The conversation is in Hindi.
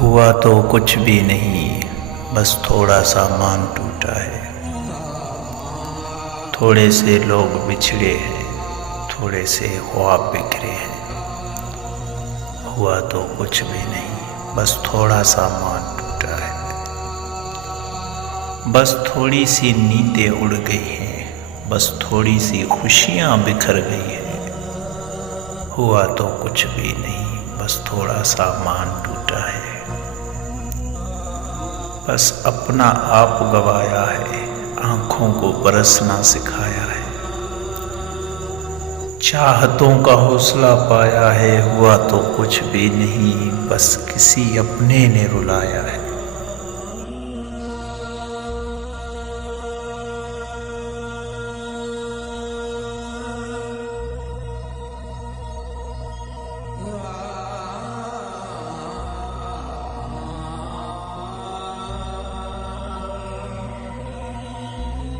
हुआ तो कुछ भी नहीं, बस थोड़ा सा मान टूटा है। थोड़े से लोग बिछड़े हैं, थोड़े से ख्वाब बिखरे हैं। हुआ तो कुछ भी नहीं, बस थोड़ा सा मान टूटा है। बस थोड़ी सी नींदें उड़ गई हैं, बस थोड़ी सी खुशियाँ बिखर गई हैं। हुआ तो कुछ भी नहीं, बस थोड़ा सा मान टूटा है। बस अपना आप गवाया है, आँखों को बरसना सिखाया है। चाहतों का हौसला पाया है। हुआ तो कुछ भी नहीं, बस किसी अपने ने रुलाया है।